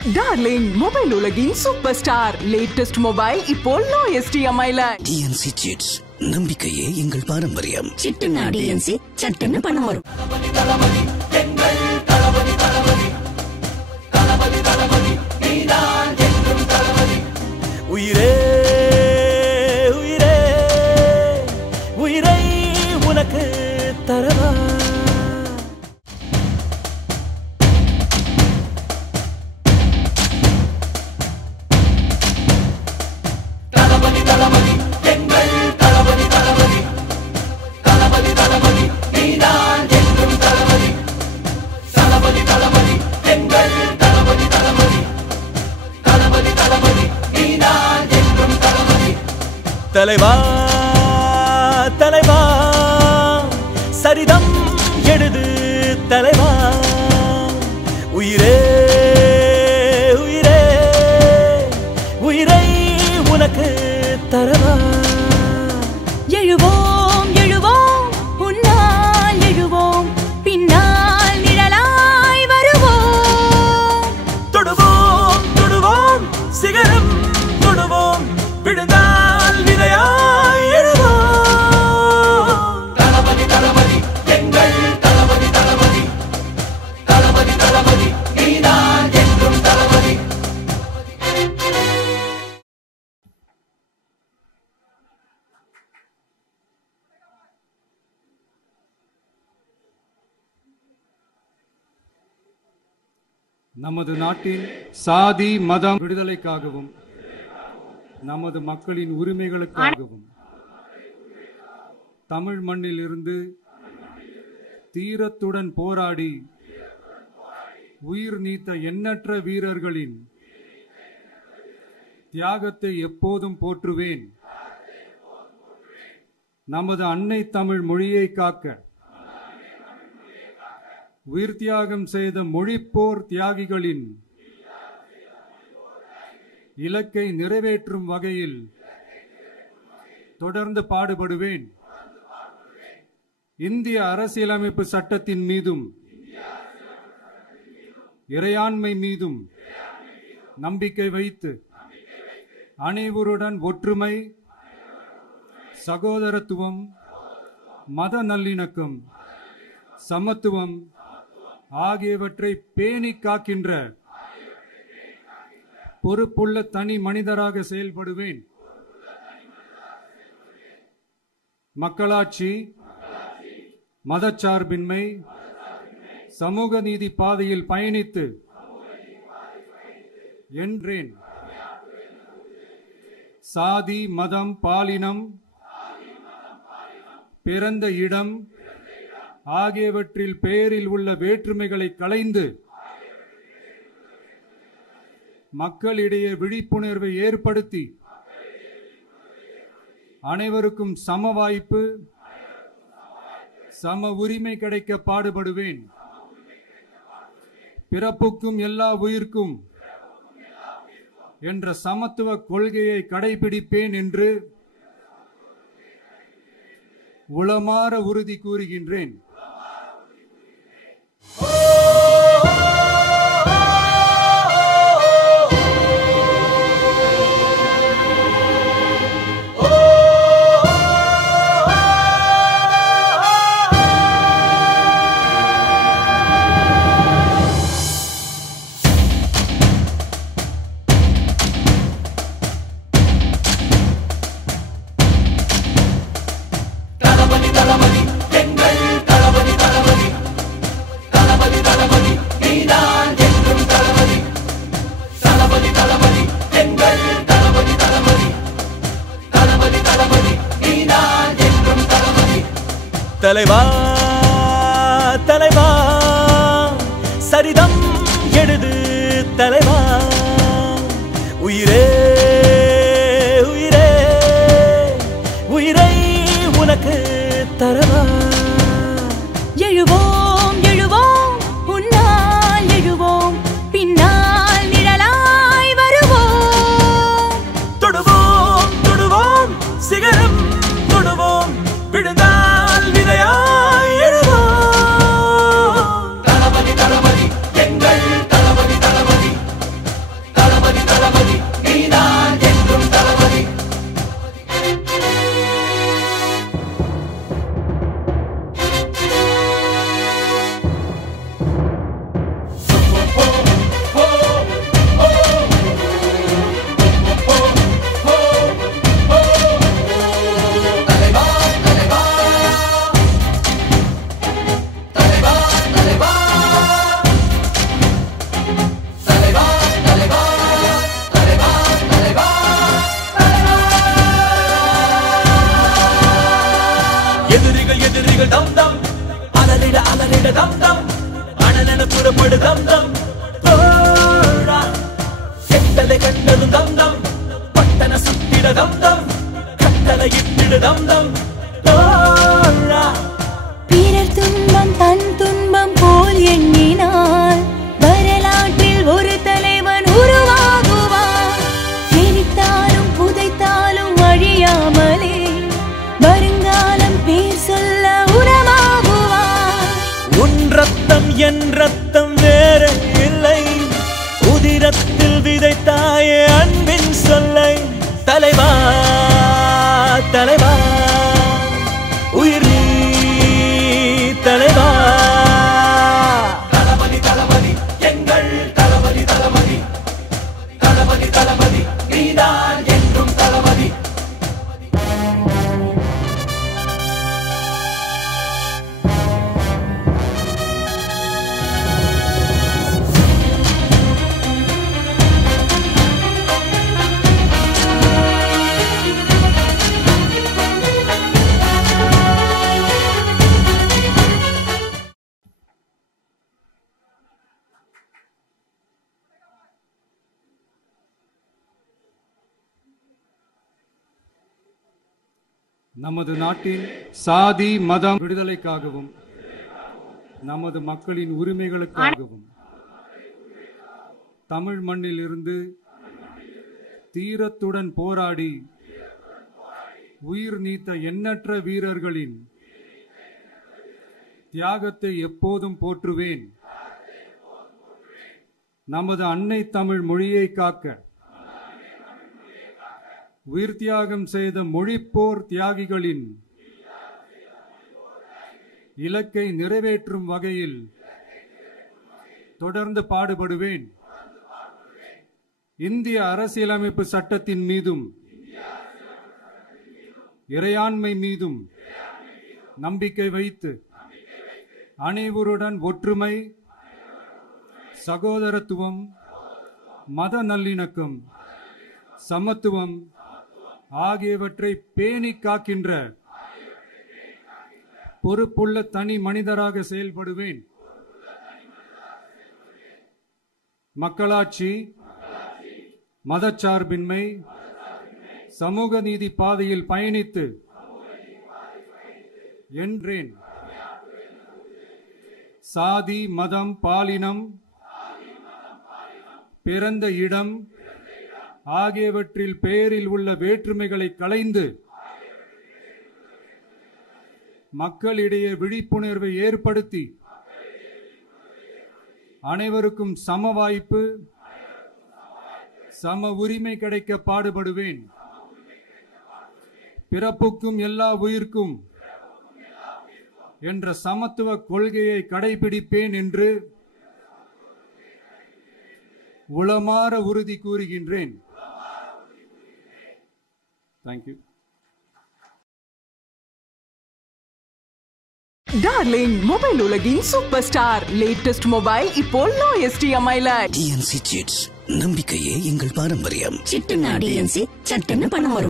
Darling mobile உலகின் super star latest mobile இப்போ lowest EMI-ல. DNC chits, நம்பிக்கையே எங்கள் பாரம்பரியம். சிட்டுனா டிஎன்சி சட்டுன்னு பணம் வரும். உயிரே உயிரே உயிரை உனக்கு தரவா. தளபதி தளபதி எங்கள் தளபதி தளபதி தளபதி தளபதி நீதான் என்றும் தளபதி தளபதி தளபதி எங்கள் தளபதி தளபதி தளபதி தளபதி நீதான் என்றும் தளபதி. தலைவா தலைவா சரிதம் எழுது தலைவா. உயிரே உயிரே உயிரை உனக்கு தரவா. எழுவோம் எழுவோம் உன்னால் எழுவோம், பின்னால் நிழலாய் வருவோம். தொடுவோம் தொடுவோம் சிகரம் தொடுவோம், விழுந்தால் விதையாய் எழுவோம். தளபதி தளபதி எங்கள் தளபதி தளபதி தளபதி தளபதி நீதான் என்றும் தளபதி. நமது நாட்டின் சாதி மதம் விடுதலைக்காகவும் நமது மக்களின் உரிமைகளுக்காகவும் தமிழ் மண்ணில் இருந்து தீரத்துடன் போராடி உயிர் நீத்த எண்ணற்ற வீரர்களின் தியாகத்தை எப்போதும் போற்றுவேன். நமது அன்னை தமிழ் மொழியை காக்க உயிர் தியாகம் செய்த மொழிப்போர் தியாகிகளின் இலக்கை நிறைவேற்றும் வகையில் தொடர்ந்து பாடுபடுவேன். இந்திய அரசியலமைப்பு சட்டத்தின் மீதும் இறையாண்மை மீதும் நம்பிக்கை வைத்து அனைவருடன் ஒற்றுமை, சகோதரத்துவம், மத நல்லிணக்கம், சமத்துவம் ஆகியவற்றை பேணி காக்கின்ற பொறுப்புள்ள தனி மனிதராக செயல்படுவேன். மக்களாட்சி, மதச்சார்பின்மை, சமூக நீதி பாதையில் பயணித்து என்றேன். சாதி மதம் பாலினம் பிறந்த இடம் ஆகியவற்றில் பெயரில் உள்ள வேற்றுமைகளை களைந்து மக்களிடையே விழிப்புணர்வை ஏற்படுத்தி அனைவருக்கும் சம வாய்ப்பு, சம உரிமை கிடைக்க பாடுபடுவேன். பிறப்புக்கும் எல்லா உயிர்க்கும் என்ற சமத்துவ கொள்கையை கடைபிடிப்பேன் என்று உளமாற உறுதி கூறுகின்றேன். தலைவா தலைவா சரிதம் எழுது தலைவா. உயிரே உயிரே உயிரை உனக்கு தரவா. எழுவோம் எழுவோம் உன்னால் எழுவோம், பின்னால் நிழலாய் வருவோம். தொடுவோம் தொடுவோம் சிகரம் தொடுவோம், விழுந்தால் விதையாய் எழுவோம். தளபதி தளபதி எங்கள் தளபதி தளபதி தம் தம் அனலென புறப்படு தம் தம் தோழா எட்டலை கண்டதும் தம் தம் பட்டன சுத்திட தம் தம் கட்டளை இட்டிடு தம் தம் தோழா பிறர் துன்பம் தன் துன்பம் போல் எண்ணினார் வரலாற்றில் ஒரு தலைவன் உருவாகுவார் எரித்தாலும் புதைத்தாலும் அழியாமலே வருங்காலம் பேர் சொல்ல உரமாகுவார் உன் ரத்தம் என் ரத்தம் வேற இல்லை உதிரத்தில் விதைத்தாயே அன்பின் சொல்லை தலைவா தலைவா உயிர் நீ தலைவா தளபதி தளபதி எங்கள் தளபதி தளபதி தளபதி தளபதி நீதான் என்றும் தளபதி நமது நாட்டின் சாதி மதம் விடுதலைக்காகவும் நமது மக்களின் உரிமைகளுக்காகவும் தமிழ் மண்ணில் இருந்து தீரத்துடன் போராடி உயிர் நீத்த எண்ணற்ற வீரர்களின் தியாகத்தை எப்போதும் போற்றுவேன். நமது அன்னை தமிழ் மொழியை காக்க உயிர் தியாகம் செய்த மொழிப்போர் தியாகிகளின் இலக்கை நிறைவேற்றும் வகையில் தொடர்ந்து பாடுபடுவேன். இந்திய அரசியலமைப்பு சட்டத்தின் மீதும் இறையாண்மை மீதும் நம்பிக்கை வைத்து அனைவருடன் ஒற்றுமை, சகோதரத்துவம், மத நல்லிணக்கம், சமத்துவம் ஆகியவற்றை பேணி காக்கின்ற பொறுப்புள்ள தனி மனிதராக செயல்படுவேன். மக்களாட்சி, மதச்சார்பின்மை, சமூக நீதி பாதையில் பயணித்து என்றேன். சாதி மதம் பாலினம் பிறந்த இடம் ஆகியவற்றில் பெயரில் உள்ள வேற்றுமைகளை களைந்து மக்களிடையே விழிப்புணர்வை ஏற்படுத்தி அனைவருக்கும் சம வாய்ப்பு, சம உரிமை கிடைக்க பாடுபடுவேன். பிறப்புக்கும் எல்லா உயிர்க்கும் என்ற சமத்துவ கொள்கையை கடைபிடிப்பேன் என்று உளமாற உறுதி கூறுகின்றேன். தேங்க்யூ. டார்லிங், மொபைல் உலகின் சூப்பர் ஸ்டார். லேட்டஸ்ட் மொபைல் இப்போ லோயஸ்ட் EMI-ல. டிஎன்சி சிட்ஸ், நம்பிக்கையே எங்கள் பாரம்பரியம். சிட்டுனா டிஎன்சி சட்டுன்னு பணம் வரும்.